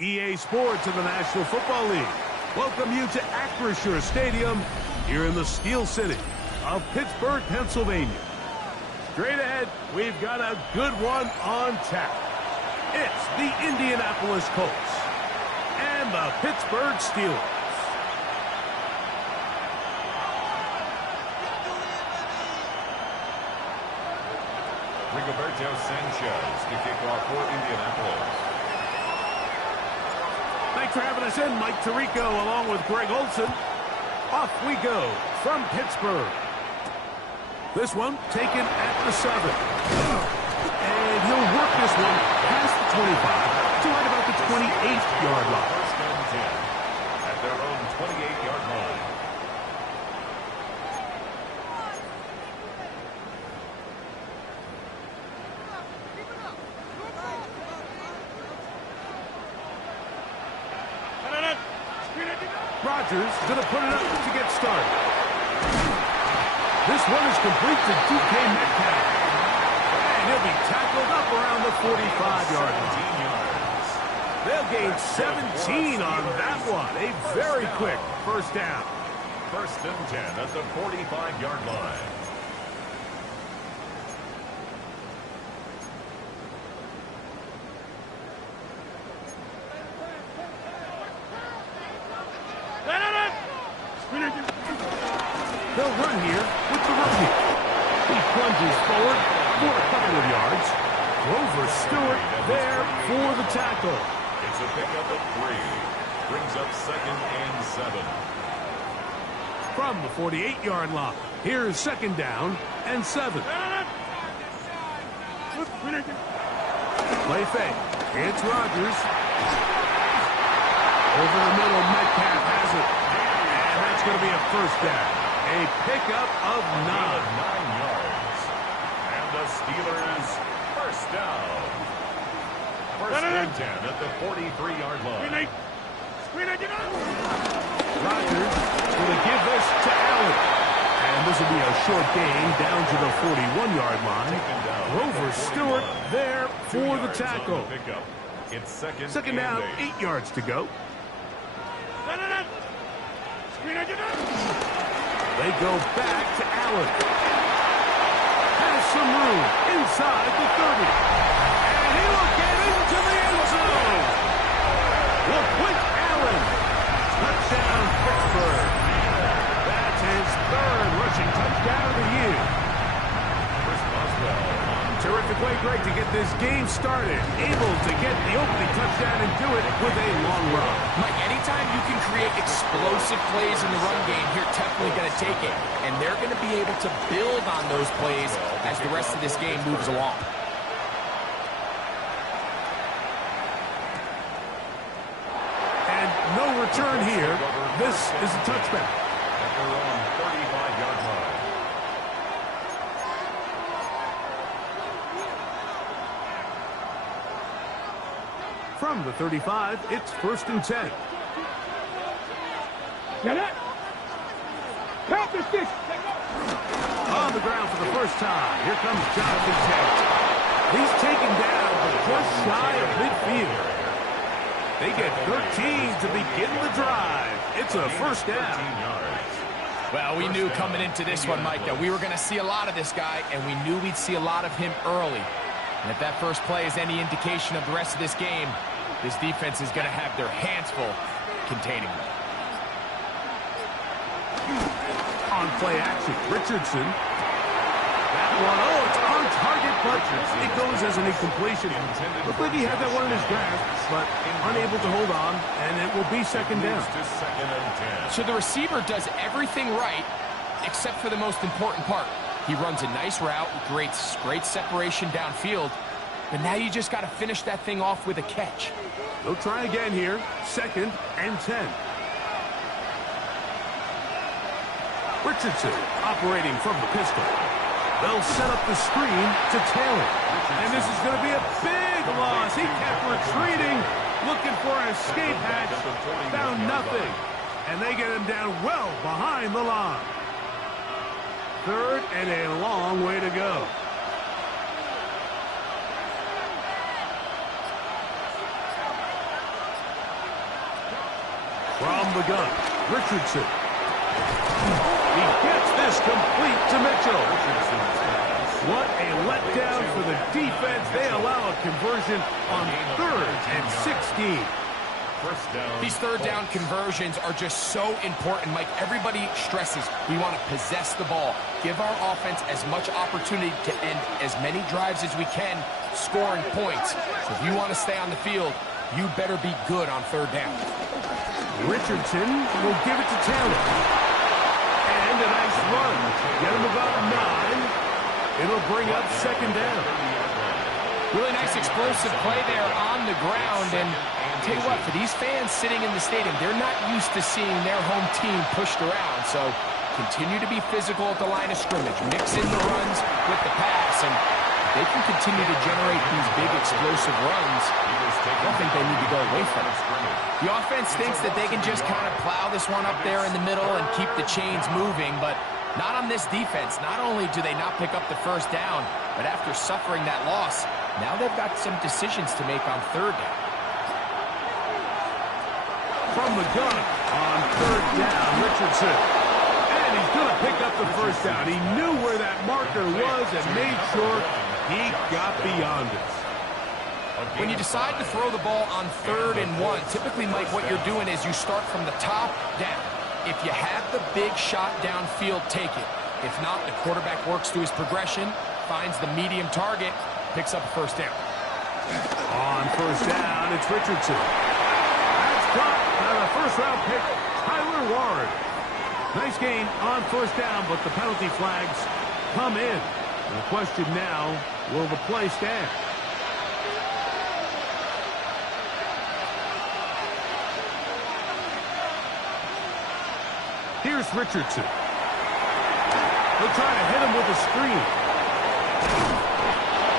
EA Sports of the National Football League welcome you to Acrisure Stadium here in the Steel City of Pittsburgh, Pennsylvania. Straight ahead, we've got a good one on tap. It's the Indianapolis Colts and the Pittsburgh Steelers. Rigoberto Sanchez to kick off for Indianapolis. Thanks for having us in, Mike Tirico, along with Greg Olson. Off we go from Pittsburgh. This one taken at the 7. And he'll work this one past the 25 to right about the 28-yard line. First and 10 at their own 28-yard line. Rodgers is going to put it up to get started. This one is complete to DK Metcalf. And he'll be tackled up around the 45-yard line. They'll gain 17 on that one. A very quick first down. First and 10 at the 45-yard line. They'll run here with the rookie. He plunges forward for a couple of yards. Grover Stewart there for the tackle. It's a pickup of 3. Brings up second and 7. From the 48-yard line, here's second down and 7. Play fake. It's Rodgers. Over the middle, Metcalf has it. And that's going to be a first down. A pickup of 9. 9 yards. And the Steelers first down. First and 10 at the 43-yard line. Rodgers going to give this to Allen. And this will be a short gain down to the 41-yard line. Grover Stewart there for the tackle. It's second down, 8 yards to go. They go back to Allen. Has some room inside the 30. And he will get into the end zone. Look with Allen. Touchdown, Pittsburgh. That's his 3rd rushing touchdown of the year. Chris Boswell. Terrific way, Greg, to get this game started. Able to get the opening touchdown and do it with a long run. Mike, anytime you can create explosive plays in the run game, you're definitely going to take it. And they're going to be able to build on those plays as the rest of this game moves along. And no return here. This is a touchback. At their own 35-yard line. From the 35, it's first and 10. Count the 6. On the ground for the first time. Here comes Jonathan Taylor. He's taken down, but just shy of midfield. They get 13 to begin the drive. It's a first down. Well, we knew coming into this one, Mike, that we were going to see a lot of this guy, and we knew we'd see a lot of him early. And if that first play is any indication of the rest of this game, this defense is going to have their hands full containing him. On play action, Richardson. That one, it's on target, but it goes as an incompletion. Looked like he had that one in his grasp, but unable to hold on, and it will be second down. So the receiver does everything right, except for the most important part. He runs a nice route, creates great separation downfield, but now you just got to finish that thing off with a catch. They'll try again here. 2nd and 10. Richardson operating from the pistol. They'll set up the screen to Taylor. And this is going to be a big loss. He kept retreating, looking for an escape hatch. Found nothing. And they get him down well behind the line. 3rd and a long way to go. From the gun, Richardson. He gets this complete to Mitchell. What a letdown for the defense. They allow a conversion on 3rd and 16. These 3rd down conversions are just so important, Mike. Everybody stresses we want to possess the ball, give our offense as much opportunity to end as many drives as we can, scoring points. So if you want to stay on the field, you better be good on 3rd down. Richardson will give it to Taylor. And a nice run. Get him about 9. It'll bring up 2nd down. Really nice explosive play there on the ground. And I'll tell you what, for these fans sitting in the stadium, they're not used to seeing their home team pushed around. So continue to be physical at the line of scrimmage. Mix in the runs with the pass. And they can continue to generate these big explosive runs. I don't think they need to go away from it. The offense thinks that they can just kind of plow this one up there in the middle and keep the chains moving, but not on this defense. Not only do they not pick up the 1st down, but after suffering that loss, now they've got some decisions to make on 3rd down. From the gun on 3rd down, Richardson. And he's going to pick up the 1st down. He knew where that marker was and made sure he got beyond it. When you decide to throw the ball on 3rd and 1, typically, Mike, what you're doing is you start from the top down. If you have the big shot downfield, take it. If not, the quarterback works through his progression, finds the medium target, picks up a 1st down. On 1st down, it's Richardson. That's caught by the 1st-round pick, Tyler Warren. Nice gain on 1st down, but the penalty flags come in. And the question now, will the play stand? Here's Richardson. They'll try to hit him with a screen.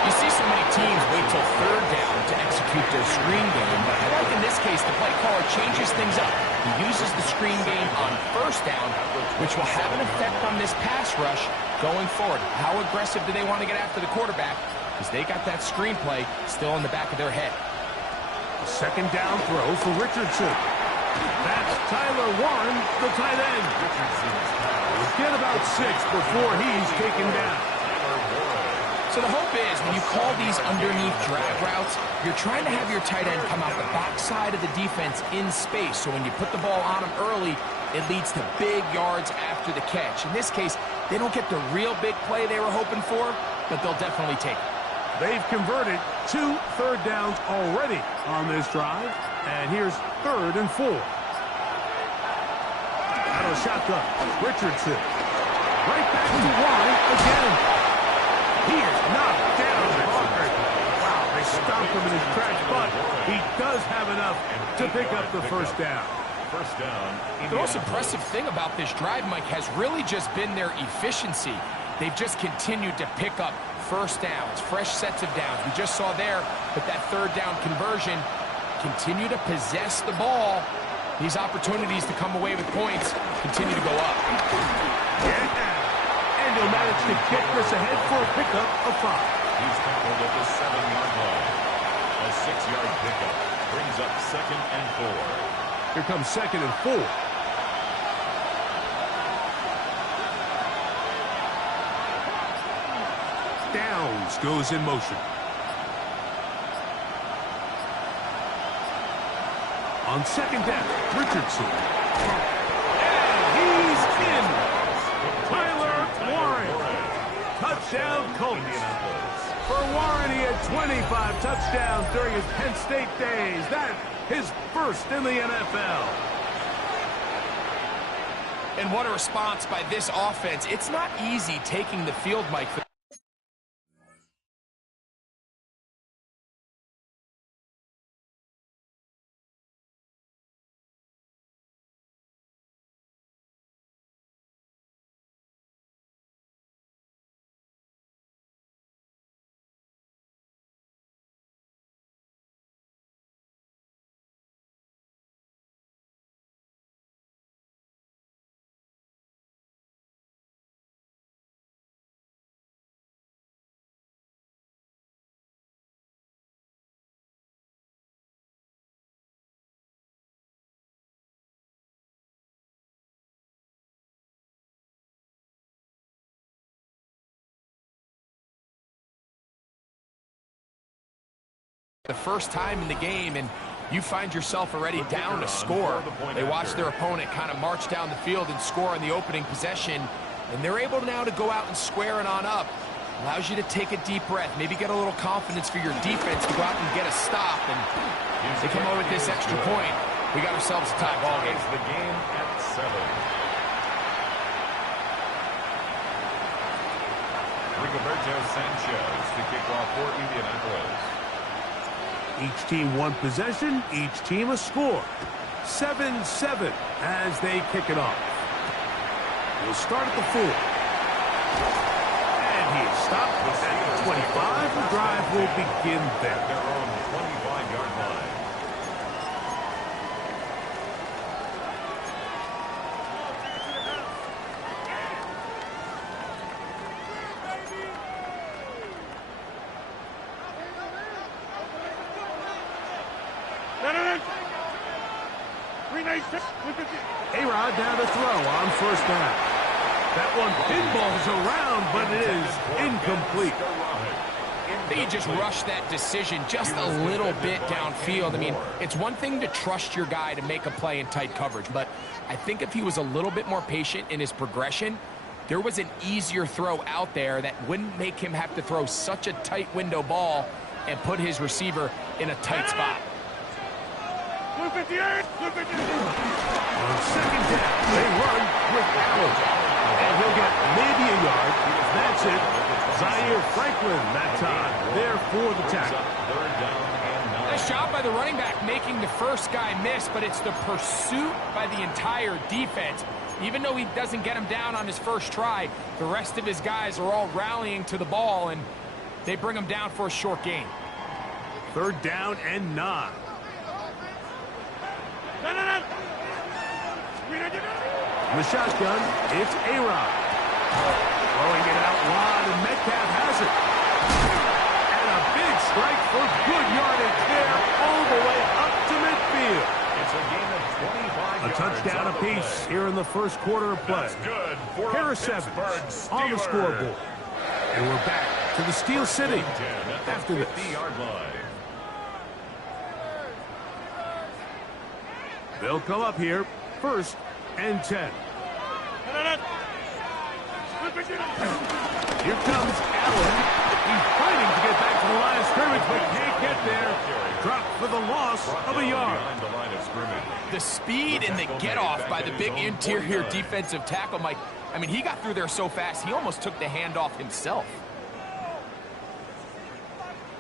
You see so many teams wait till 3rd down to execute their screen game, but I like in this case the play caller changes things up. He uses the screen game on 1st down, which will have an effect on this pass rush going forward. How aggressive do they want to get after the quarterback? Because they got that screen play still in the back of their head. 2nd down throw for Richardson. That's Tyler Warren, the tight end. We'll get about 6 before he's taken down. So the hope is when you call these underneath drag routes, you're trying to have your tight end come out the backside of the defense in space. So when you put the ball on him early, it leads to big yards after the catch. In this case, they don't get the real big play they were hoping for, but they'll definitely take it. They've converted 2 3rd downs already on this drive. And here's 3rd and 4. Out of a shotgun, Richardson. Right back to Warren again. He is knocked down hard. Wow, they stomped him in his tracks, but he does have enough to pick up the 1st down. 1st down. The most impressive thing about this drive, Mike, has really just been their efficiency. They've just continued to pick up 1st downs, fresh sets of downs. We just saw there with that 3rd down conversion. Continue to possess the ball. These opportunities to come away with points continue to go up. Yeah. And he'll manage to get this ahead for a pickup of 5. He's tackled at the 7-yard line. A 6-yard pickup brings up 2nd and 4. Here comes 2nd and 4. Downs goes in motion. On 2nd down, Richardson. And he's in. Tyler Warren. Touchdown, Colts. For Warren, he had 25 touchdowns during his Penn State days. That's his 1st in the NFL. And what a response by this offense. It's not easy taking the field, Mike. the first time in the game, and you find yourself already down to score. They watch their opponent kind of march down the field and score on the opening possession, and they're able now to go out and square it on up. Allows you to take a deep breath, maybe get a little confidence for your defense to go out and get a stop, and they come over with this extra point. We got ourselves a tie ball game. The game at 7. Rigoberto Sanchez to kick off for Indianapolis. Each team one possession, each team a score. 7-7 as they kick it off. We'll start at the 4. And he is stopped at the 25. The drive will begin there. Their own 25-yard line. A-Rod down to throw on first down. That one pinballs around, but it is incomplete. They just rushed that decision just a little bit downfield. I mean, it's one thing to trust your guy to make a play in tight coverage, but I think if he was a little bit more patient in his progression, there was an easier throw out there that wouldn't make him have to throw such a tight window ball and put his receiver in a tight spot. On second down, they run with Allen. And he'll get maybe a yard. That's it. Zaire Franklin that time there for the tackle. Nice job by the running back making the first guy miss, but it's the pursuit by the entire defense. Even though he doesn't get him down on his first try, the rest of his guys are all rallying to the ball, and they bring him down for a short gain. 3rd down and 9. In the shotgun, it's A-Rod. Throwing it out wide, and Metcalf has it. And a big strike for good yardage there, all the way up to midfield. It's a gain of 25 A touchdown apiece here in the first quarter of play. Good for Pair of sevens on the scoreboard. And we're back to the Steel City after this. 50-yard line. They'll come up here, 1st and 10. Here comes Allen. He's fighting to get back to the line of scrimmage, but can't get there. Dropped for the loss of a yard. The speed and the get-off by the big interior defensive tackle, Mike. I mean, he got through there so fast, he almost took the handoff himself.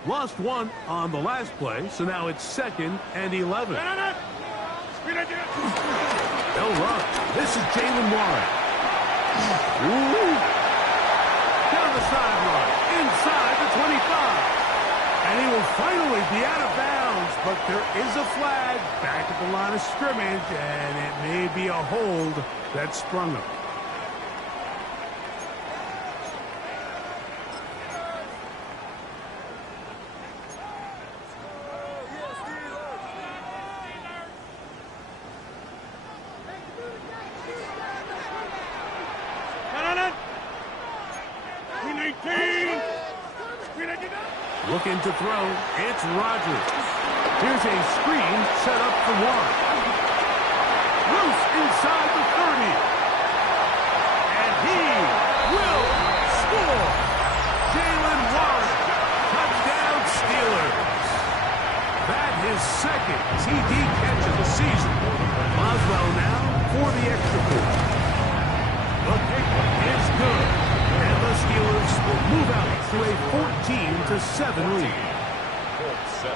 Lost one on the last play, so now it's 2nd and 11. They'll run. This is Jalen Warren. Ooh. Down the sideline, inside the 25. And he will finally be out of bounds, but there is a flag back at the line of scrimmage, and it may be a hold that sprung him. Looking to throw, it's Rodgers. Here's a screen set up for Warren. Loose inside the 30. And he will score. Jalen Warren, touchdown Steelers. That is 2nd TD catch of the season. Boswell now for the extra point. The kick is good. And the Steelers will move out to a 14-7 lead. Colts 7.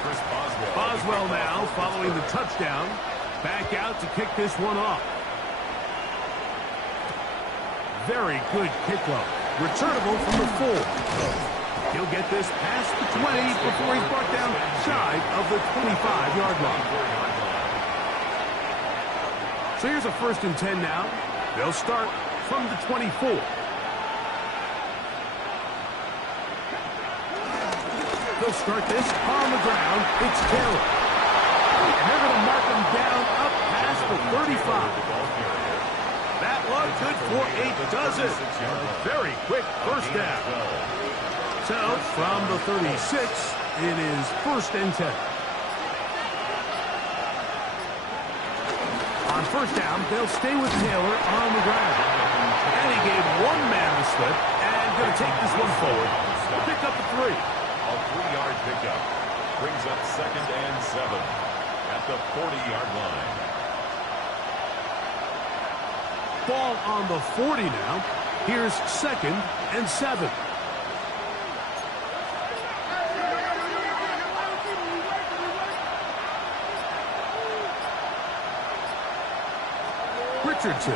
Chris Boswell. Boswell now following the touchdown. Back out to kick this one off. Very good kickoff. Returnable from the 4. He'll get this past the 20 before he's brought down shy of the 25-yard line. So here's a 1st and 10 now. They'll start from the 24. They'll start this on the ground. It's Taylor. And they're going to mark him down up past the 35. That one good for 8 does it. A very quick first down. So from the 36, It is 1st and 10. On 1st down, they'll stay with Taylor on the ground. And he gave one man the slip and going to take this one forward. Pick up the 3. A 3-yard pickup brings up 2nd and 7 at the 40-yard line. Ball on the 40 now. Here's 2nd and 7. Richardson.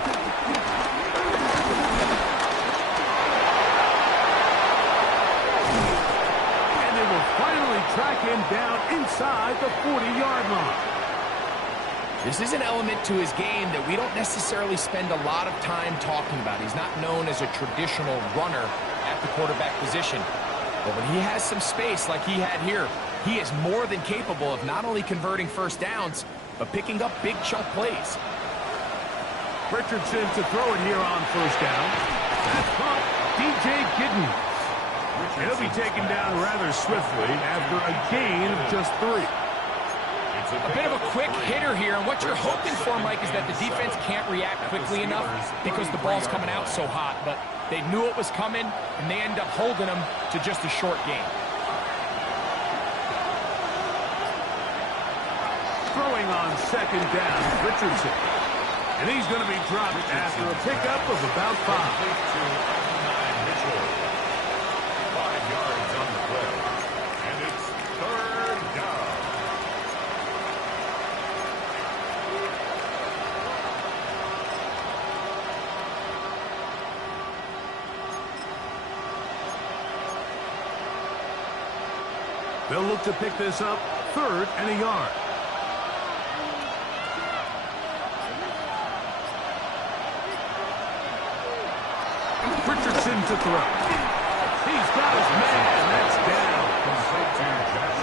And they will finally track him down inside the 40-yard line. This is an element to his game that we don't necessarily spend a lot of time talking about. He's not known as a traditional runner at the quarterback position. But when he has some space like he had here, he is more than capable of not only converting 1st downs, but picking up big chunk plays. Richardson to throw it here on 1st down. That's caught DJ Giddens. He'll be taken down rather swiftly after a gain of just 3. A bit of a quick hitter here, and what you're hoping for, Mike, is that the defense can't react quickly enough because the ball's coming out so hot. But they knew it was coming, and they end up holding them to just a short gain. Throwing on 2nd down, Richardson. And he's going to be dropped after a pickup of about 5. 5 yards on the play. And it's 3rd down. They'll look to pick this up 3rd and a yard. Richardson to throw. He's got his man. That's down.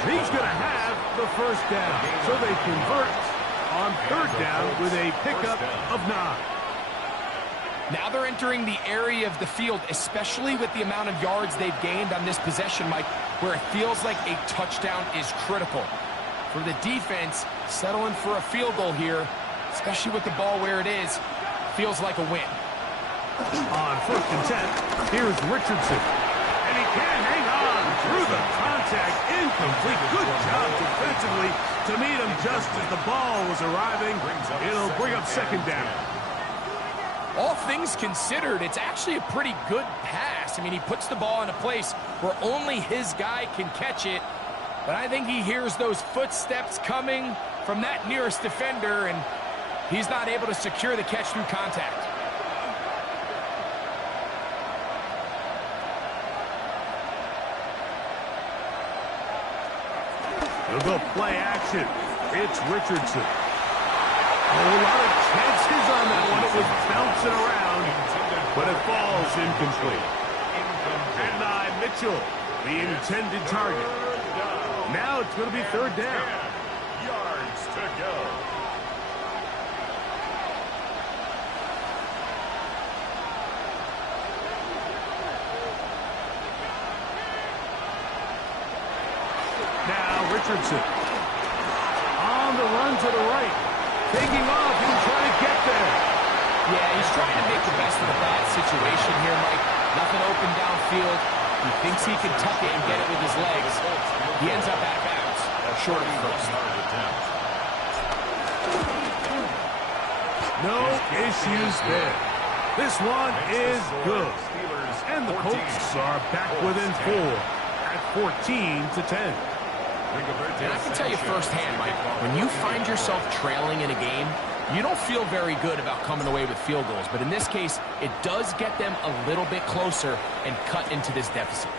He's going to have the 1st down. So they convert on 3rd down with a pickup of 9. Now they're entering the area of the field, especially with the amount of yards they've gained on this possession, Mike, where it feels like a touchdown is critical. For the defense, settling for a field goal here, especially with the ball where it is, feels like a win. On 1st and 10, here's Richardson. And he can't hang on through the contact. Incomplete. Good job defensively to meet him just as the ball was arriving. It'll bring up 2nd down. All things considered, it's actually a pretty good pass. I mean, he puts the ball in a place where only his guy can catch it. But I think he hears those footsteps coming from that nearest defender, and he's not able to secure the catch through contact. He'll go play action. It's Richardson. A lot of chances on that one. It was bouncing around, but it falls incomplete. And Mitchell, the intended target. Now it's going to be 3rd down. Yards to go. Now Richardson. On the run to the right. Taking off, he's trying to get there. Yeah, he's trying to make the best of a bad situation here, Mike. Nothing open downfield. He thinks he can tuck it and get it with his legs. He ends up out of bounds, short of 1st. No issues there. This one is good. And the Colts are back within 4 at 14-10. And I can tell you firsthand, Mike, when you find yourself trailing in a game, you don't feel very good about coming away with field goals. But in this case, it does get them a little bit closer and cut into this deficit.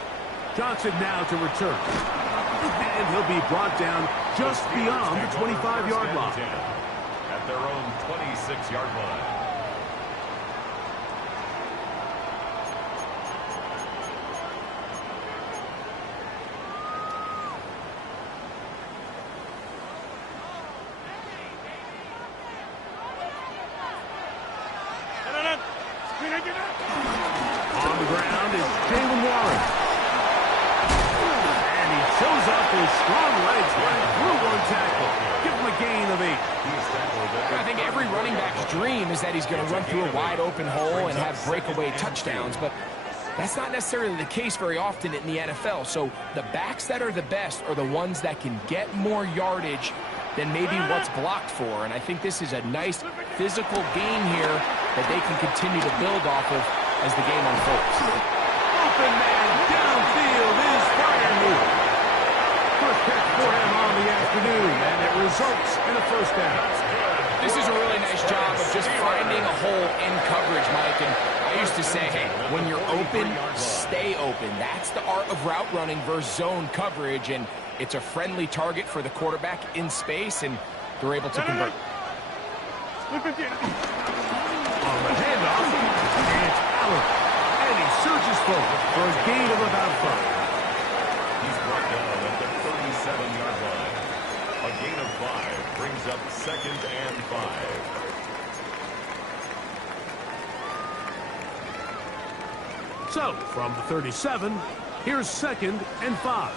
Johnson now to return. And he'll be brought down just beyond the 25-yard line. At their own 26-yard line. On the ground is Jalen Warren. And he shows shows off his strong legs running through one tackle. Give him a gain of 8. I think every running back's dream is that he's going to run through a wide open hole and have breakaway touchdowns, but that's not necessarily the case very often in the NFL. So the backs that are the best are the ones that can get more yardage than maybe what's blocked for. And I think this is a nice physical gain here that they can continue to build off of as the game unfolds. Open man downfield is fire move. First catch for him on the afternoon, and it results in a first down. This is a really nice job of just finding a hole in coverage, Mike. And I used to say, hey, when you're open, stay open. That's the art of route running versus zone coverage, and it's a friendly target for the quarterback in space, and they're able to convert. On the handoff, it's Allen, and he surges forward for a gain of about 5. He's brought down at the 37-yard line. A gain of 5 brings up 2nd and 5. So, from the 37, here's 2nd and 5.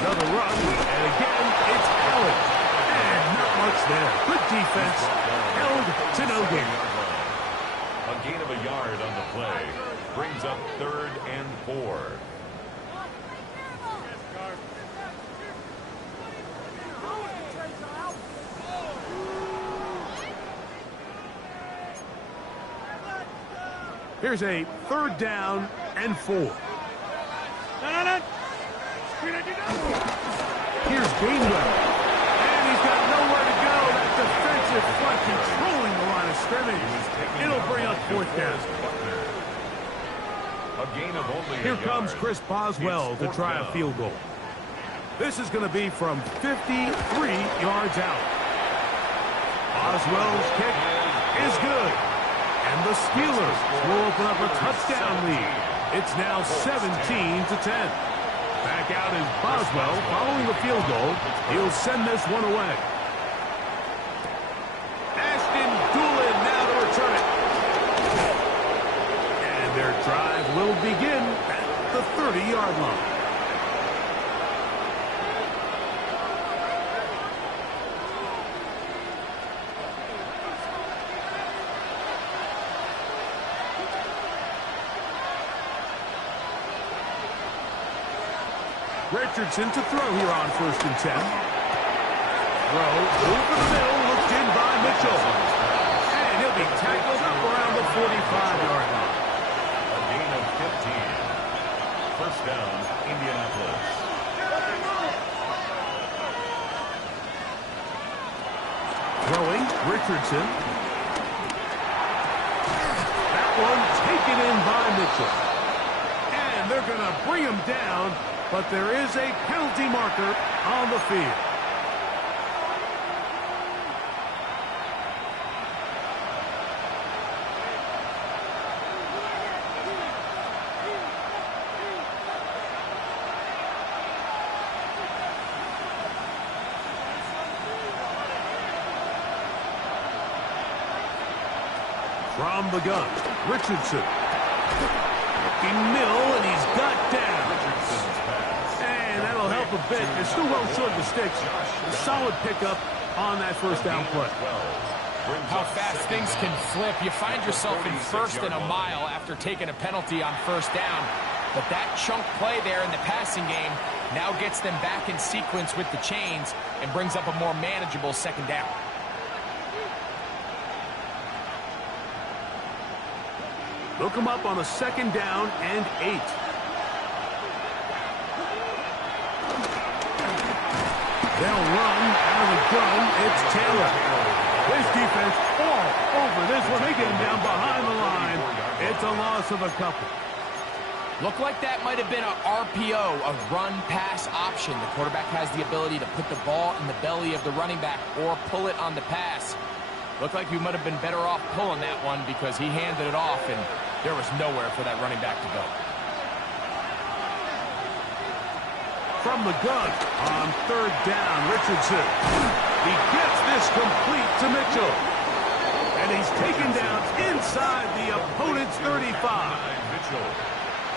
Another run, and again, it's Allen. And not much there. Good defense, held to no gain. A gain of a yard on the play brings up 3rd and 4. Here's a 3rd down and 4. Here's Gainwell. And he's got nowhere to go. That defensive front controlling the line of scrimmage. It'll bring up 4th down. A gain of only Here a comes yard. Chris Boswell to try a field goal. This is going to be from 53 yards out. Boswell's kick is good. And the Steelers will open up a touchdown lead. It's now 17-10. Back out is Boswell following the field goal. He'll send this one away. Ashton Doolin now to return it. And their drive will begin at the 30-yard line. Richardson to throw here on 1st and 10. Throw over the middle, looked in by Mitchell. And he'll be tackled up around the 45-yard line. A gain of 15. First down, Indianapolis. Throwing, Richardson. That one taken in by Mitchell. And they're going to bring him down, but there is a penalty marker on the field. From the gun, Richardson. Looking middle, and he's got down. And that'll help a bit. They're still well short of the sticks. A solid pickup on that first down play. How fast things can flip. You find yourself in 1st and a mile after taking a penalty on 1st down. But that chunk play there in the passing game now gets them back in sequence with the chains and brings up a more manageable 2nd down. Look him up on a 2nd down and 8. They'll run out of the gun. It's Taylor. This defense all over this one. They get him down behind the line. It's a loss of a couple. Looked like that might have been an RPO, a run-pass option. The quarterback has the ability to put the ball in the belly of the running back or pull it on the pass. Looked like he might have been better off pulling that one because he handed it off, and there was nowhere for that running back to go. From the gun on 3rd down, Richardson. He gets this complete to Mitchell. And he's taken down inside the opponent's 35. Mitchell.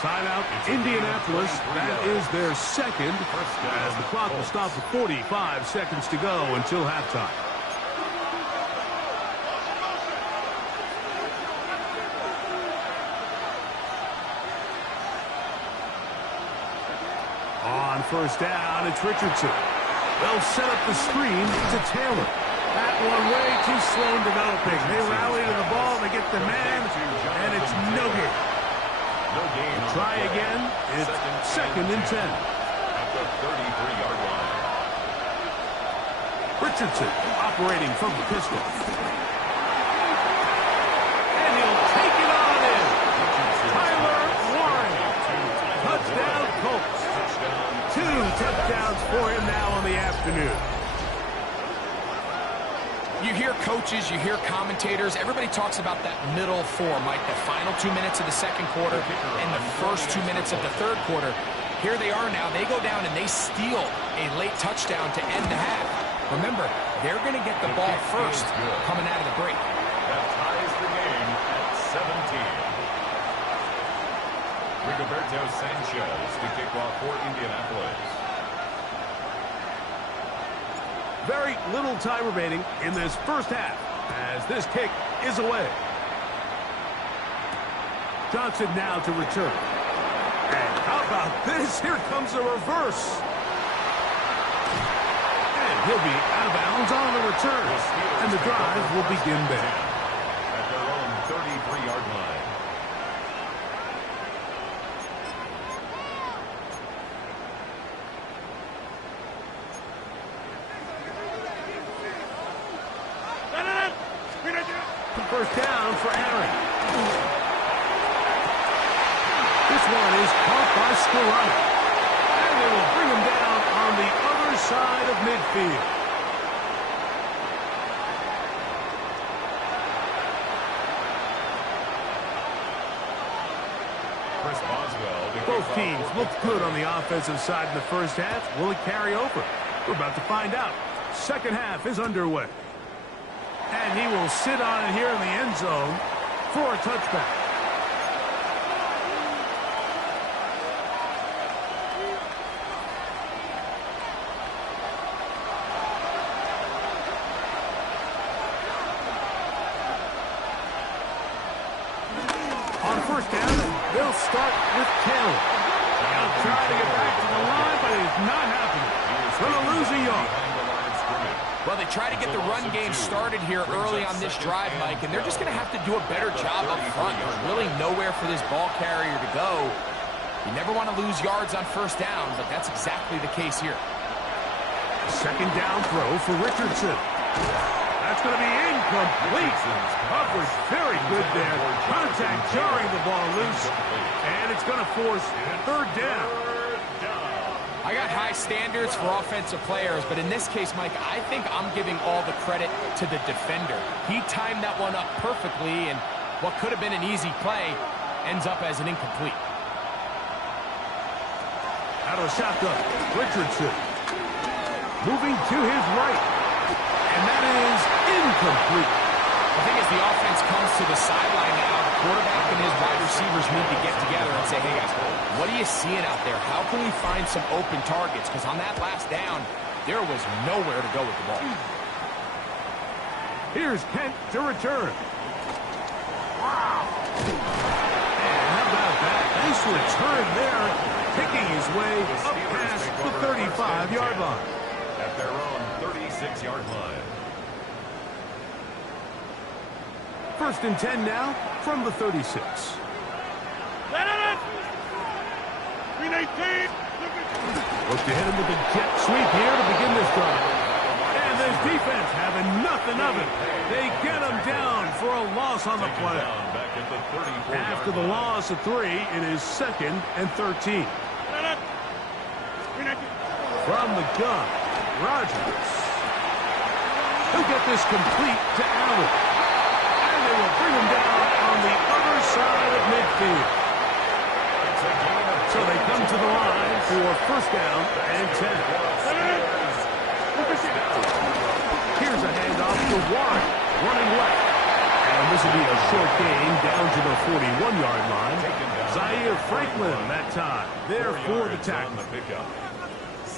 Timeout, Indianapolis. That is their second, as the clock will stop with 45 seconds to go until halftime. On first down, it's Richardson. They'll set up the screen to Taylor. That one way too slow in developing. They rally to the ball, they get the man, and it's no good. Try again. It's second and 10. At the 33-yard line. Richardson operating from the pistol. And he'll take it on in. Tyler Warren. Touchdown, Colts. 2 touchdowns for him now on the afternoon. You hear coaches, you hear commentators, everybody talks about that middle four, Mike, the final 2 minutes of the second quarter and the first 2 minutes of the third quarter. Here they are now. They go down and they steal a late touchdown to end the half. Remember, they're going to get the ball first coming out of the break. That ties the game at 17. Rigoberto Sanchez to kick off for Indianapolis. Very little time remaining in this first half as this kick is away. Johnson now to return. And how about this? Here comes a reverse. And he'll be out of bounds on the return. And the drive will begin there. At their own 33-yard line. First down for Aaron. This one is caught by Scarano. And they will bring him down on the other side of midfield. Chris Boswell. Both teams looked good on the offensive side in the first half. Will it carry over? We're about to find out. Second half is underway. And he will sit on it here in the end zone for a touchback. On first down, they'll start with Taylor. He'll try to get back to the line, but it's not happening. Going to lose a yard. Well, they try to get the run game started here early on this drive, Mike, and they're just going to have to do a better job up front. There's really nowhere for this ball carrier to go. You never want to lose yards on first down, but that's exactly the case here. Second down throw for Richardson. That's going to be incomplete. Coverage very good there. Contact jarring the ball loose, and it's going to force third down. I got high standards for offensive players, but in this case, Mike, I think I'm giving all the credit to the defender. He timed that one up perfectly, and what could have been an easy play ends up as an incomplete. Out of the shotgun, Richardson. Moving to his right. And that is incomplete. I think as the offense comes to the sideline now, the quarterback and his wide receivers need to get together and say, hey guys, what are you seeing out there? How can we find some open targets? Because on that last down, there was nowhere to go with the ball. Here's Kent to return. Wow. And how about that? Nice return there, picking his way up past the 35-yard line. At their own 36-yard line. First and 10 now from the 36. Look to hit him with a jet sweep here to begin this drive. And this defense having nothing of it. They get him down for a loss on the play. After the loss of 3, it is second and 13. From the gun, Rodgers. He'll get this complete to Allen. They will bring him down on the other side of midfield. So they come to the line for first down and 10. Here's a handoff to Warren, running left. And And this will be a short gain down to the 41-yard line. Zaire Franklin that time there for the tackle.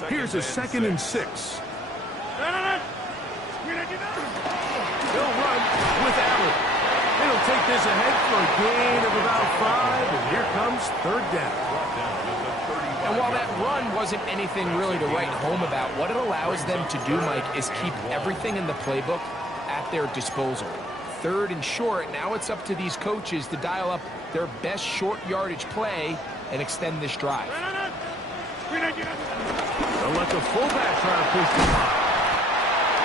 Here's a 2nd and 6. They'll run with Allen. It'll take this ahead for a gain of about 5, and here comes 3rd down. And while that run wasn't anything really to write home about, what it allows them to do, Mike, is keep everything in the playbook at their disposal. 3rd and short, now it's up to these coaches to dial up their best short yardage play and extend this drive. They'll let the fullback try to push the line.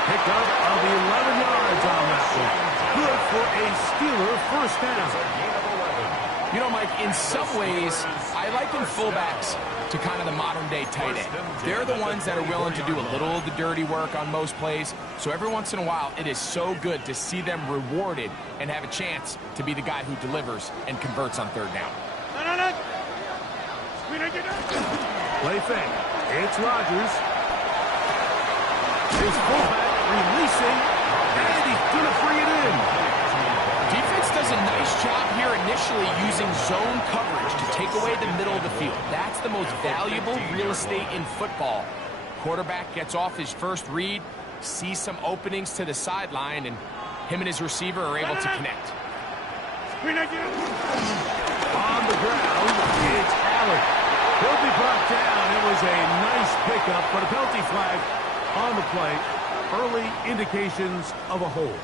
Pickup of 11 yards on that one. Good for a Steeler 1st down. You know, Mike, in some ways, I liken fullbacks to kind of the modern-day tight end. They're the ones that are willing to do a little of the dirty work on most plays. So every once in a while, it is so good to see them rewarded and have a chance to be the guy who delivers and converts on 3rd down. Play fake. It's Rodgers. His fullback releasing, and he's going to bring it in. Defense does a nice job here initially using zone coverage to take away the middle of the field. That's the most valuable real estate in football. Quarterback gets off his first read, sees some openings to the sideline, and him and his receiver are able to connect. On the ground, it's Allen. He'll be brought down. It was a nice pickup, but a penalty flag on the play. Early indications of a hold.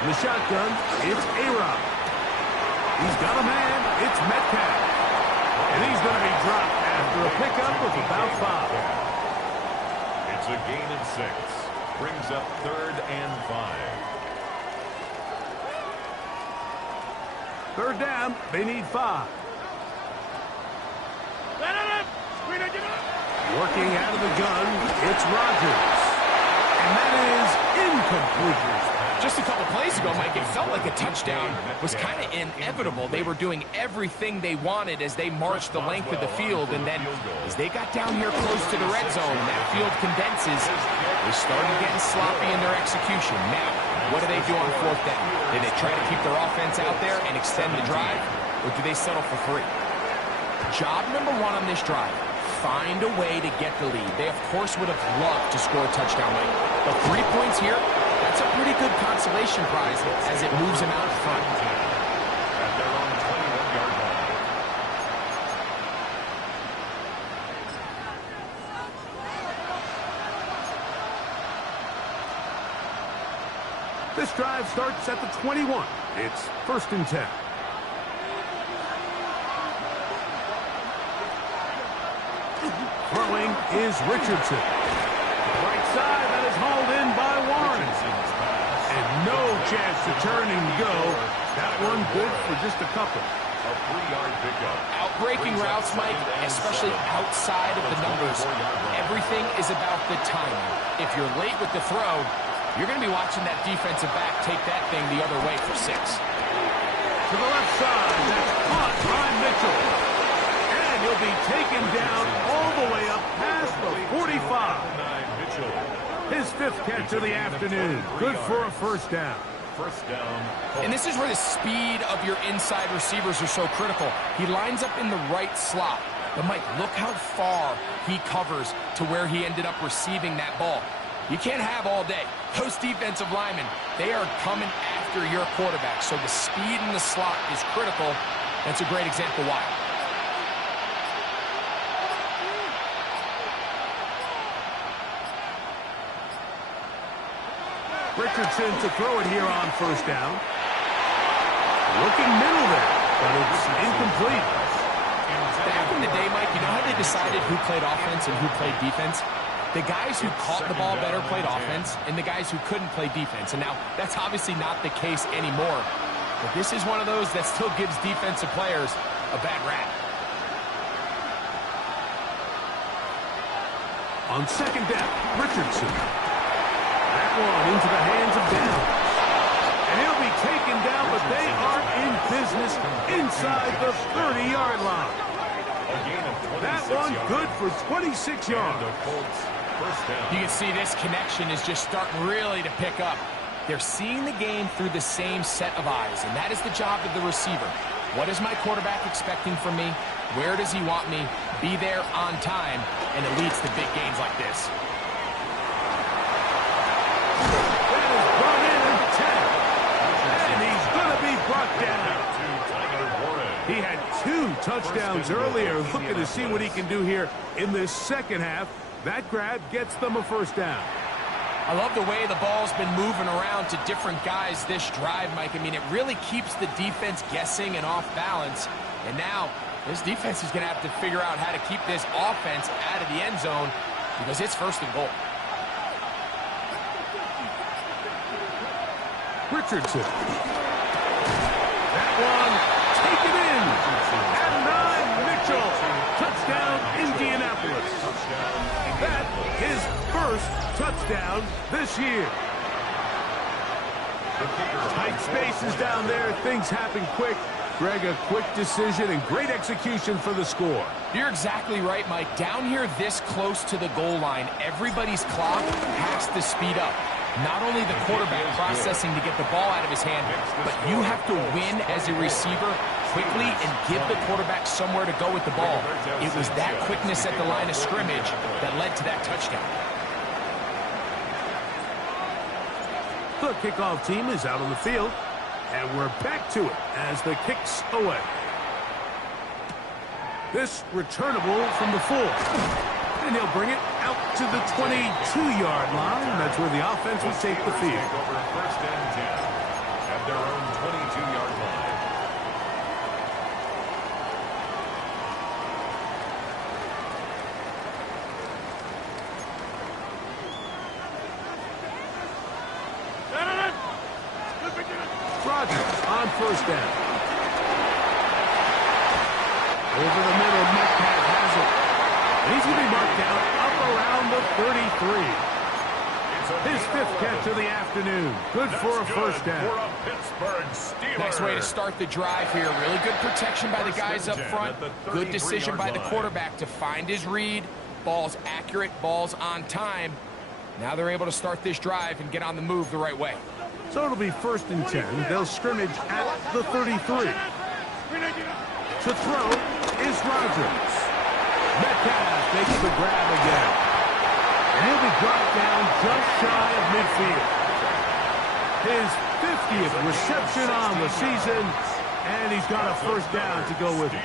In the shotgun, it's A-Rod. He's got a man. It's Metcalf. And he's going to be dropped after a pickup of about 5. It's a gain of 6. Brings up 3rd and 5. 3rd down. They need 5. Working out of the gun, it's Rodgers. And that is incomplete. Just a couple plays ago, Mike, it felt like a touchdown was kind of inevitable. They were doing everything they wanted as they marched the length of the field, and then as they got down here close to the red zone, that field condenses. They started getting sloppy in their execution. Now, what do they do on 4th down? Do they try to keep their offense out there and extend the drive, or do they settle for 3? Job number 1 on this drive, find a way to get the lead. They, of course, would have loved to score a touchdown, Mike. But 3 points here, that's a pretty good consolation prize as it moves them out front. At their own 21-yard line. This drive starts at the 21. It's 1st and 10. Throwing is Richardson. Right side, that is hauled in by Warren. And no chance to turn and go. That one good for just a couple. A 3-yard pickup. Outbreaking routes, Mike, especially outside of the numbers, everything is about the timing. If you're late with the throw, you're going to be watching that defensive back take that thing the other way for 6. To the left side, that's caught by Mitchell. And he'll be taken down all the way up past the 45. His 5th catch of the afternoon. Good for a 1st down. 1st down. And this is where the speed of your inside receivers are so critical. He lines up in the right slot. But, Mike, look how far he covers to where he ended up receiving that ball. You can't have all day. Those defensive linemen, they are coming after your quarterback. So the speed in the slot is critical. That's a great example why. Richardson to throw it here on 1st down. Looking middle there, but it's incomplete. Back in the day, Mike, you know how they decided who played offense and who played defense? The guys who caught the ball better played offense, and the guys who couldn't play defense. And now, that's obviously not the case anymore. But this is one of those that still gives defensive players a bad rap. On 2nd down, Richardson. that one into the hands of Downs. And he'll be taken down, but they are in business inside the 30-yard line. That one good for 26 yards. You can see this connection is just starting really to pick up. They're seeing the game through the same set of eyes, and that is the job of the receiver. What is my quarterback expecting from me? Where does he want me? Be there on time, and it leads to big gains like this. That is brought in at 10. And he's going to be brought down. He had 2 touchdowns earlier. Looking to see what he can do here in this second half. That grab gets them a first down. I love the way the ball's been moving around to different guys this drive, Mike. I mean, it really keeps the defense guessing and off balance. And now, this defense is going to have to figure out how to keep this offense out of the end zone because it's first and goal. Richardson. That one taken in. At 9, Mitchell. Touchdown, Indianapolis. That is first touchdown this year. Tight spaces down there. Things happen quick. Greg, a quick decision and great execution for the score. You're exactly right, Mike. Down here this close to the goal line, everybody's clock has to speed up. Not only the quarterback processing to get the ball out of his hand, but you have to win as a receiver quickly and give the quarterback somewhere to go with the ball. It was that quickness at the line of scrimmage that led to that touchdown. The kickoff team is out on the field, and we're back to it as the kick's away. This returnable from the 4. And he'll bring it out to the 22-yard line. That's where the offense will take the field. Over first and 10 at their own 22-yard line. Rodgers on first down. Over the middle, Metcalf has it. And he's going to be marked down up around the 33. His 5th catch of the afternoon. Good for a first down. For a Pittsburgh Steelers. Next way to start the drive here. Really good protection by the guys up front. Good decision by the quarterback to find his read. Ball's accurate, ball's on time. Now they're able to start this drive and get on the move the right way. So it'll be first and 10. They'll scrimmage at the 33. To throw is Rodgers. Metcalf makes the grab again. And he'll be brought down just shy of midfield. His 50th reception on the season, and he's got a first down to go with it.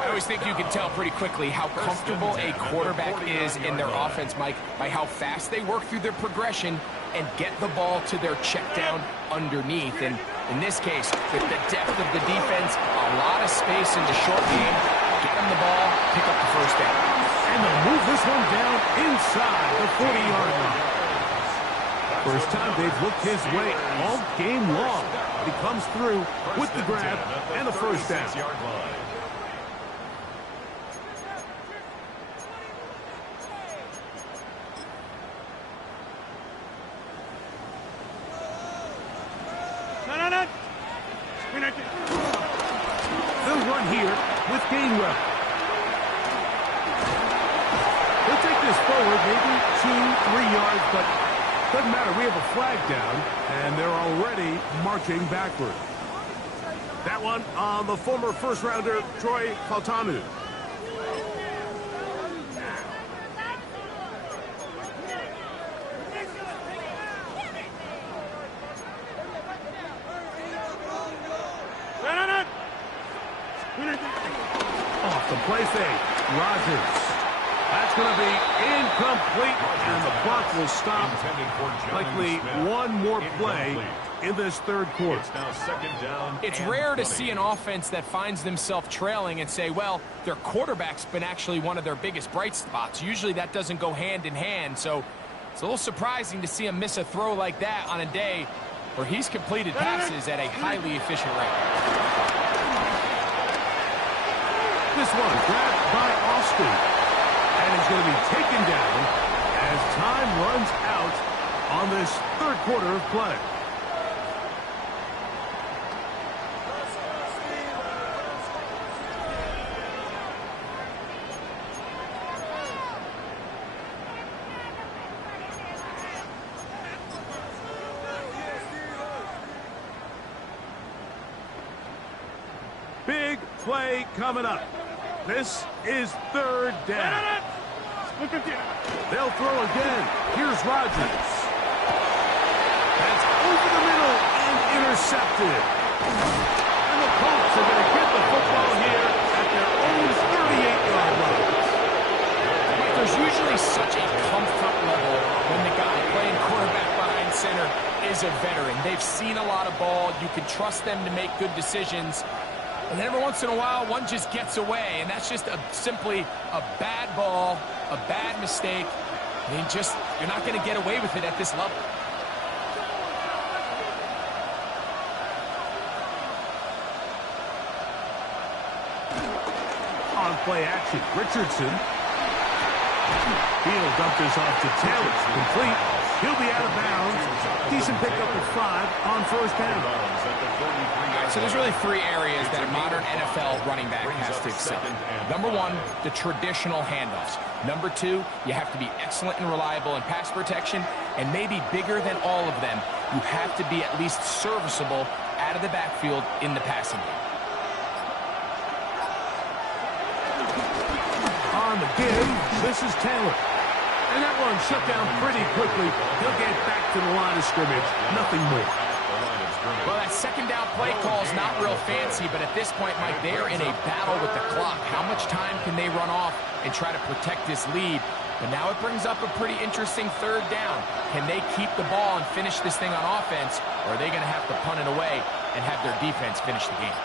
I always think you can tell pretty quickly how comfortable a quarterback is in their offense, Mike, by how fast they work through their progression and get the ball to their check down underneath. And in this case, with the depth of the defense, a lot of space in the short game, get them the ball, pick up the first down. And they'll move this one down inside the 40-yard line. First time they've looked his way all game long. He comes through with the grab and a first down. They'll run here with Gainwell. They'll take this forward maybe 2-3 yards, but doesn't matter. We have a flag down, and they're already marching backward. That one on the former first-rounder, Troy Fautanu. Off the play fake, Rodgers. That's going to be incomplete, and the clock will stop. Likely one more play in this third quarter. It's rare to see an offense that finds themselves trailing and say, well, their quarterback's been actually one of their biggest bright spots. Usually that doesn't go hand in hand, so it's a little surprising to see him miss a throw like that on a day where he's completed passes at a highly efficient rate. This one grabbed by Austin. And he's going to be taken down as time runs out on this third quarter of play. Big play coming up. This is third down. They'll throw again. Here's Rodgers. That's over the middle and intercepted. And the Colts are going to get the football here at their own 38-yard line. There's usually such a comfort level when the guy playing quarterback behind center is a veteran. They've seen a lot of ball. You can trust them to make good decisions. And then every once in a while, one just gets away, and that's just simply a bad ball, a bad mistake. I mean, you're not going to get away with it at this level. On play action, Richardson. He'll dump this off to Taylor. Complete. He'll be out of bounds. Decent pickup at 5 on first down. So there's really 3 areas that a modern NFL running back has to excel. Number 1, the traditional handoffs. Number 2, you have to be excellent and reliable in pass protection. And maybe bigger than all of them, you have to be at least serviceable out of the backfield in the passing game. On the give, this is Taylor. And that one shut down pretty quickly. He'll get back to the line of scrimmage. Nothing more. Well, that second down play call is not real fancy, but at this point, Mike, they're in a battle with the clock. How much time can they run off and try to protect this lead? But now it brings up a pretty interesting third down. Can they keep the ball and finish this thing on offense, or are they going to have to punt it away and have their defense finish the game?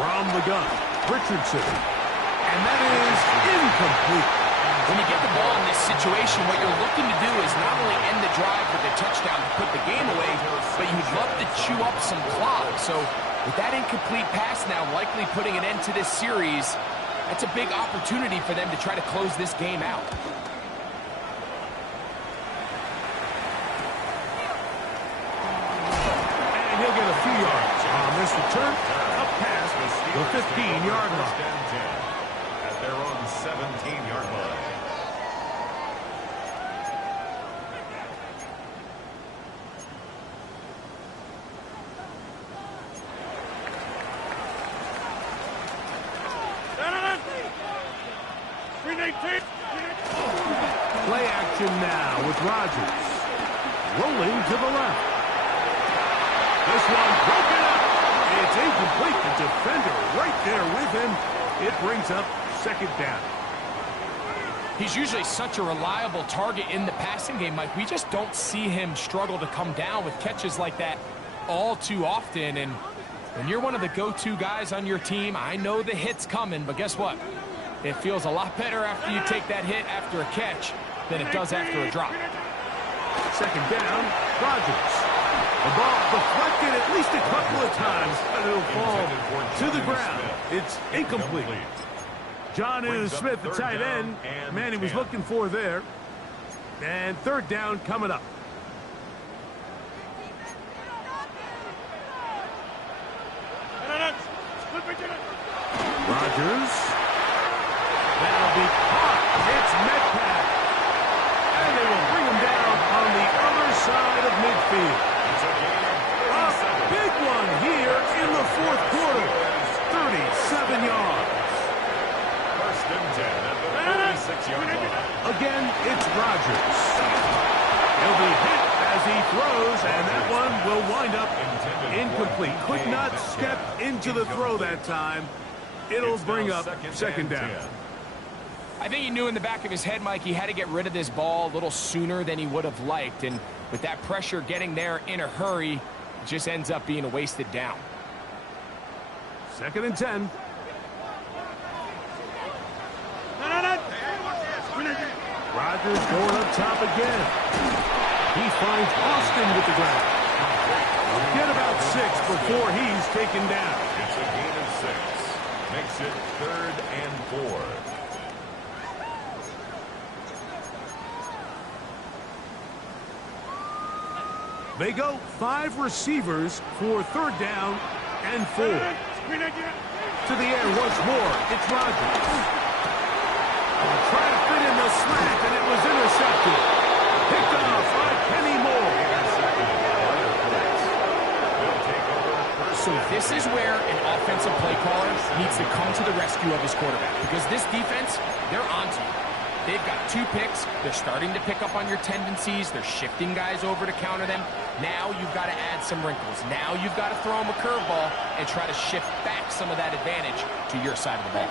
From the gun, Richardson. And that is incomplete. When you get the ball in this situation, what you're looking to do is not only end the drive with a touchdown to put the game away, but you'd love to chew up some clock. So with that incomplete pass now likely putting an end to this series, that's a big opportunity for them to try to close this game out. And he'll get a few yards on this return. Up past the 15-yard line. At their own 17-yard line. Play action now with Rodgers. Rolling to the left. This one broken up. It's incomplete. The defender right there with him. It brings up second down. He's usually such a reliable target in the passing game, Mike. We just don't see him struggle to come down with catches like that all too often. And when you're one of the go-to guys on your team, I know the hit's coming, but guess what? It feels a lot better after you take that hit after a catch than it does after a drop. Second down, Rodgers. The ball deflected at least a couple of times, but it'll fall to the ground. It's incomplete. Jonnu Smith, the tight end, man he was looking for there. And third down coming up. Rodgers. That'll be caught. It's Metcalf. And they will bring him down on the other side of midfield. A big one here in the fourth quarter. 37 yards. First and 10 at the 46-yard line. Again, it's Rodgers. He'll be hit as he throws, and that one will wind up incomplete. Could not step into the throw that time. It'll bring up second down. I think he knew in the back of his head, Mike, he had to get rid of this ball a little sooner than he would have liked. And with that pressure getting there in a hurry, it just ends up being a wasted down. Second and 10. Rodgers going up top again. He finds Austin with the ground. Get about 6 before he's taken down. It's a gain of 6. Makes it 3rd and 4. They go 5 receivers for 3rd down and 4. To the air once more. It's Rodgers. Trying to fit in the slant, and it was intercepted. Picked off by Kenny Moore. So this is where an offensive play caller needs to come to the rescue of his quarterback, because this defense, they're onto you. They've got 2 picks. They're starting to pick up on your tendencies. They're shifting guys over to counter them. Now you've got to add some wrinkles. Now you've got to throw them a curveball and try to shift back some of that advantage to your side of the ball.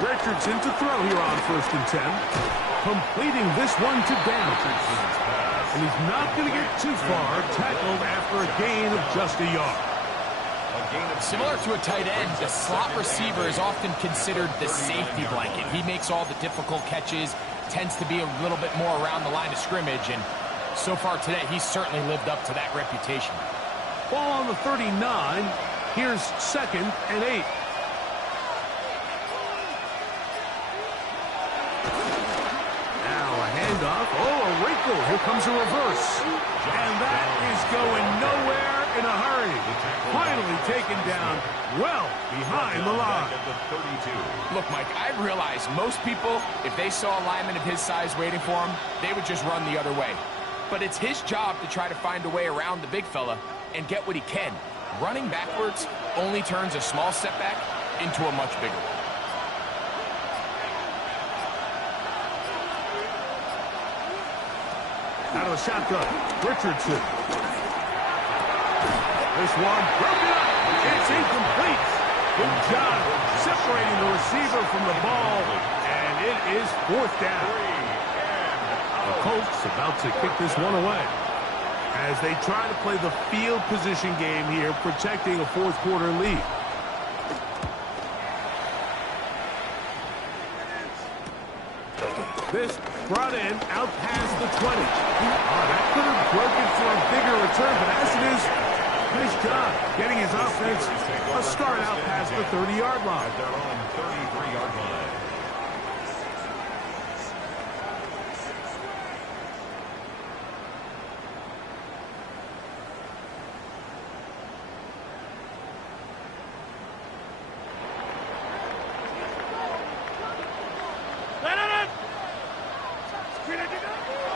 Richardson to throw here on 1st and 10. Completing this one to down. And he's not going to get too far. Tackled after a gain of just a yard. Similar to a tight end, the slot receiver is often considered the safety blanket. He makes all the difficult catches, tends to be a little bit more around the line of scrimmage, and so far today, he's certainly lived up to that reputation. Ball on the 39. Here's 2nd and 8. Handoff. Oh, a wrinkle. Here comes a reverse. And that is going nowhere in a hurry. Finally taken down well behind the line. Look, Mike, I realize most people, if they saw a lineman of his size waiting for him, they would just run the other way. But it's his job to try to find a way around the big fella and get what he can. Running backwards only turns a small setback into a much bigger one. Out of the shotgun, Richardson. This one broken up. It's incomplete. Good job separating the receiver from the ball, and it is 4th down. The Colts about to kick this one away as they try to play the field position game here, protecting a 4th quarter lead. This brought in out past the 20. That could have broken for a bigger return, but as it is, nice job getting his offense a start out past the 30-yard line. At their own 33-yard line.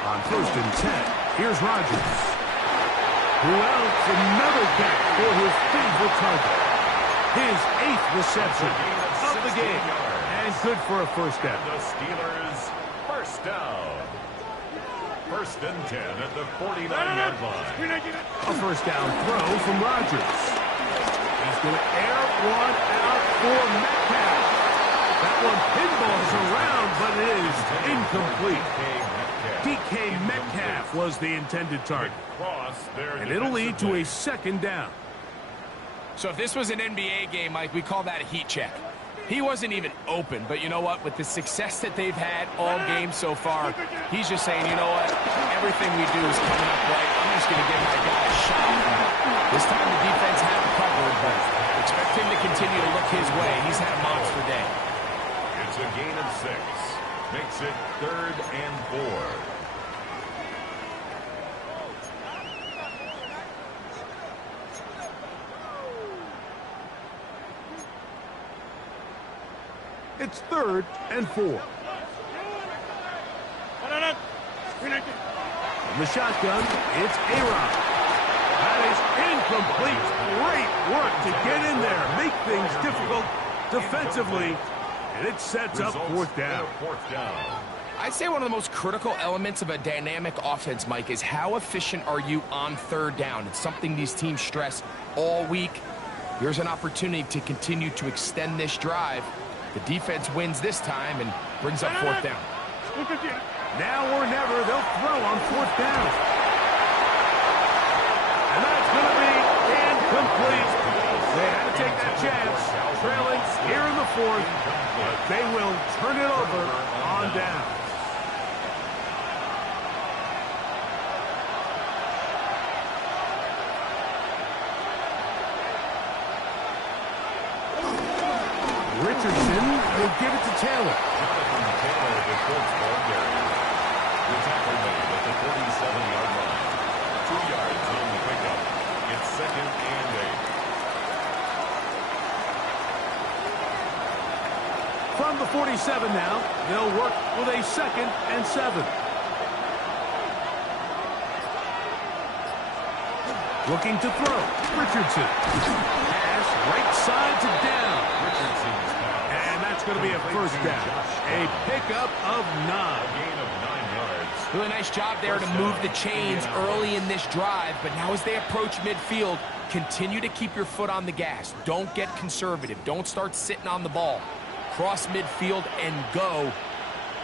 On 1st and 10, here's Rodgers. Who else? Another catch for his favorite target. His 8th reception of the game. And good for a 1st down. The Steelers 1st down. 1st and 10 at the 49-yard line. A 1st down throw from Rodgers. He's going to air one out for Metcalf. That one pinballs around, but it is incomplete. DK Metcalf was the intended target. And it'll lead to a 2nd down. So if this was an NBA game, Mike, we call that a heat check. He wasn't even open, but you know what? With the success that they've had all game so far, he's just saying, you know what? Everything we do is coming up right. I'm just going to give my guy a shot. This time the defense had him covered, but expect him to continue to look his way. He's had a monster day. It's a gain of 6. Makes it 3rd and 4. It's 3rd and 4. From the shotgun, it's A-Rod. That is incomplete. Great work to get in there, make things difficult defensively, and it sets up 4th down. I'd say one of the most critical elements of a dynamic offense, Mike, is how efficient are you on 3rd down. It's something these teams stress all week. Here's an opportunity to continue to extend this drive. The defense wins this time and brings up 4th down. Now or never, they'll throw on 4th down. And that's going to be incomplete. They had to take that chance, trailing here in the 4th, but they will turn it over on down. Richardson will give it to Taylor. Jonathan Taylor, the Colts ball carrier. The tackle made at the 47-yard line. 2 yards on the pickup. It's 2nd and 8. From the 47 now, they'll work with a 2nd and 7. Looking to throw. Richardson. Pass right side to down. Richardson's pass. And that's going to be a first down. A pickup of 9. Gain of 9 yards. Really nice job there to move the chains early in this drive, but now as they approach midfield, continue to keep your foot on the gas. Don't get conservative. Don't start sitting on the ball. Cross midfield and go.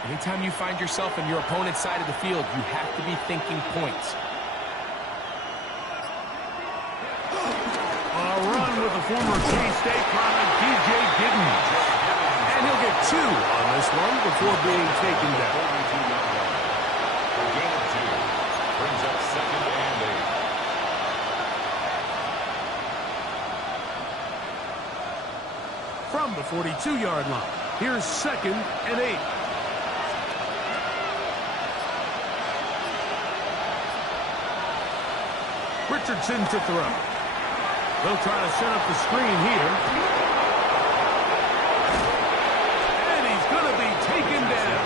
Anytime you find yourself on your opponent's side of the field, you have to be thinking points. A run with the former K-State product, DJ Giddens. And he'll get 2 on this one before being taken down. A gain of 2. Brings up 2nd and 8. From the 42-yard line, here's 2nd and 8. Richardson to throw. They'll try to set up the screen here. And he's going to be taken down.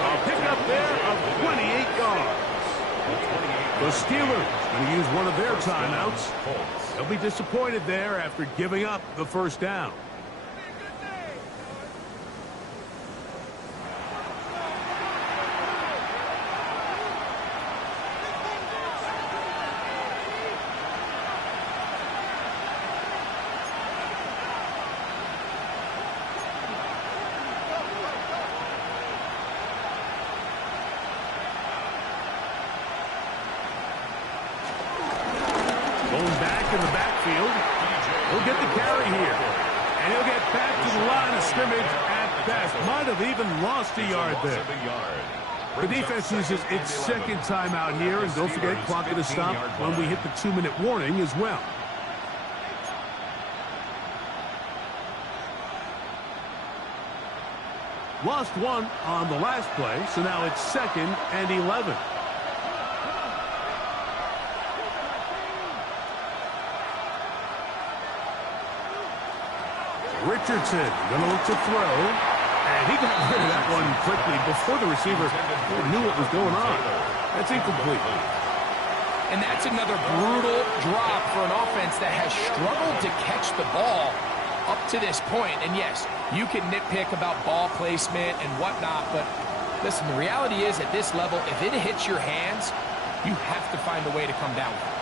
A pickup there of 28 yards. The Steelers going to use one of their timeouts. They'll be disappointed there after giving up the first down. Going back in the backfield. He'll get the carry here. And he'll get back to the line of scrimmage at best. Might have even lost a yard there. The defense uses its 2nd timeout here. And don't forget, clock going to stop when we hit the 2-minute warning as well. Lost 1 on the last play, so now it's 2nd and 11. Richardson going to look to throw. And he got rid of that one quickly before the receiver knew what was going on. That's incomplete. And that's another brutal drop for an offense that has struggled to catch the ball up to this point. And yes, you can nitpick about ball placement and whatnot, but listen, the reality is at this level, if it hits your hands, you have to find a way to come down with it.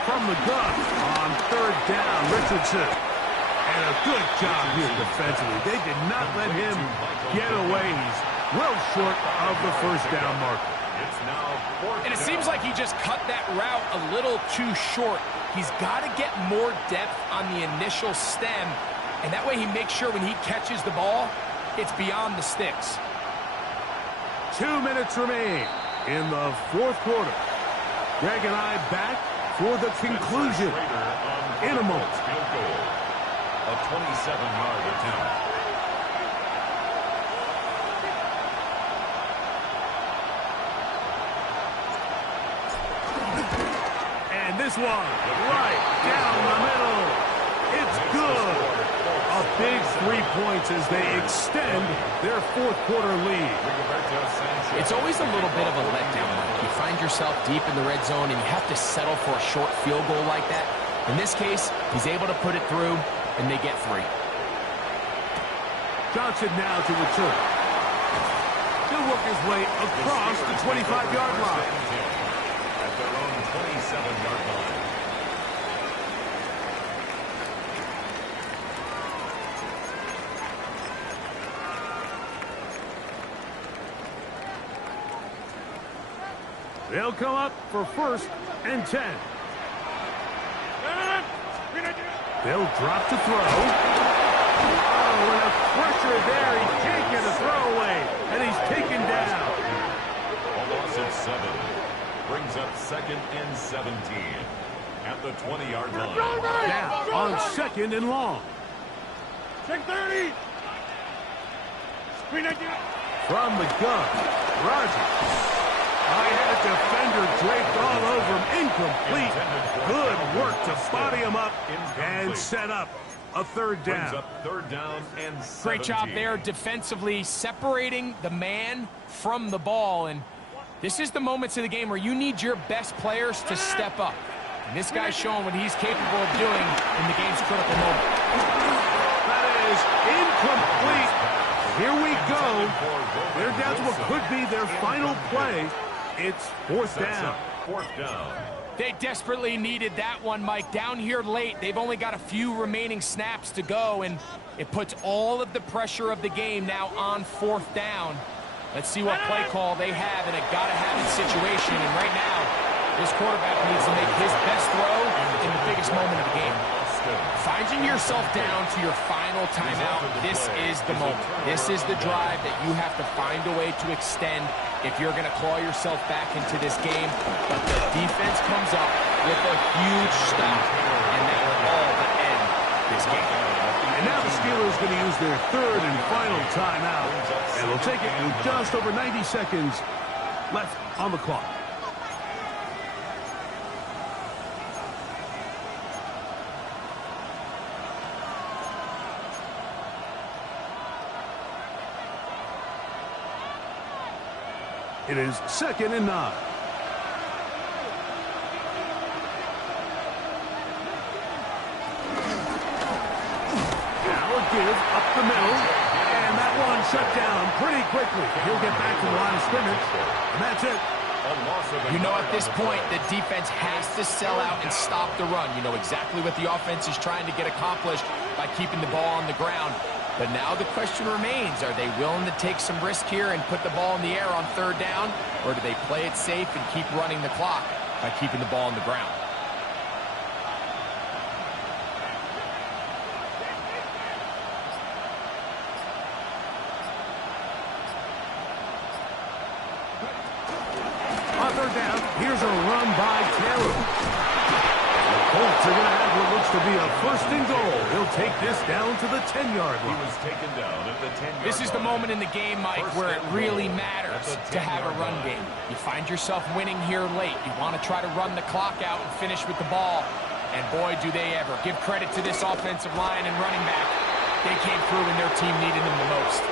From the gun on 3rd down, Richardson. And a good job here defensively. They did not let him get away. He's well short of the first down marker. It's now 4th And it down. seems like he just cut that route a little too short. He's got to get more depth on the initial stem, and that way he makes sure when he catches the ball, it's beyond the sticks. 2 minutes remain in the 4th quarter. Greg and I back for the conclusion in a moment. Field goal. A 27-yard attempt. And this one right down the middle. It's good. A big 3 points as they extend their 4th quarter lead. It's always a little bit of a letdown, Mike. You find yourself deep in the red zone and you have to settle for a short field goal like that. In this case, he's able to put it through, and they get 3. Johnson now to return. He'll work his way across the 25-yard line. At their own 27-yard line. They'll come up for 1st and 10. They'll drop to throw. Oh, and a pressure there. He can't get a throwaway, and he's taken down. A loss of 7. brings up 2nd and 17 at the 20-yard line. Now on 2nd and long. Check 30. Screen again. From the gun, Rodgers. I had a defender draped all over him. Incomplete. Good work to body him up and set up a 3rd down. Brings up 3rd down and 17. Great job there defensively, separating the man from the ball. And this is the moments of the game where you need your best players to step up. And this guy's showing what he's capable of doing in the game's critical moment. That is incomplete. Here we go. They're down to what could be their final play. It's 4th down. 4th down. They desperately needed that one, Mike. Down here late, they've only got a few remaining snaps to go, and it puts all of the pressure of the game now on 4th down. Let's see what play call they have in a gotta-have-it situation. And right now, this quarterback needs to make his best throw in the biggest moment of the game. Finding yourself down to your final timeout, this is the moment. This is the drive that you have to find a way to extend if you're going to claw yourself back into this game. But the defense comes up with a huge stop, and that will all but end this game. And now the Steelers going to use their 3rd and final timeout, and they'll take it with just over 90 seconds left on the clock. It is 2nd and 9. Now a give up the middle. And that one shut down pretty quickly. He'll get back to the line of scrimmage. And that's it. You know, at this point, the defense has to sell out and stop the run. You know exactly what the offense is trying to get accomplished by keeping the ball on the ground. But now the question remains, are they willing to take some risk here and put the ball in the air on 3rd down? Or do they play it safe and keep running the clock by keeping the ball on the ground? On 3rd down, here's a run by Taylor. The Colts are going to have what looks to be a 1st and goal. He'll take this down to the 10-yard line. He was taken down at the 10-yard line. This is the moment in the game, Mike, where it really matters to have a run game. You find yourself winning here late. You want to try to run the clock out and finish with the ball. And boy, do they ever. Give credit to this offensive line and running back. They came through when their team needed them the most.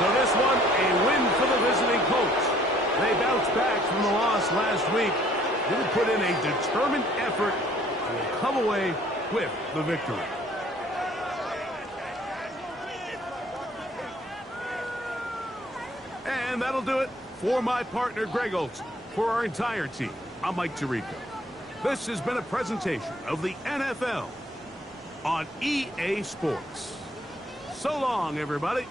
So this one, a win for the visiting Colts. They bounced back from the loss last week. Didn't put in a determined effort to come away with the victory. And that'll do it for my partner, Greg Olson. For our entire team, I'm Mike Tirico. This has been a presentation of the NFL on EA Sports. So long, everybody.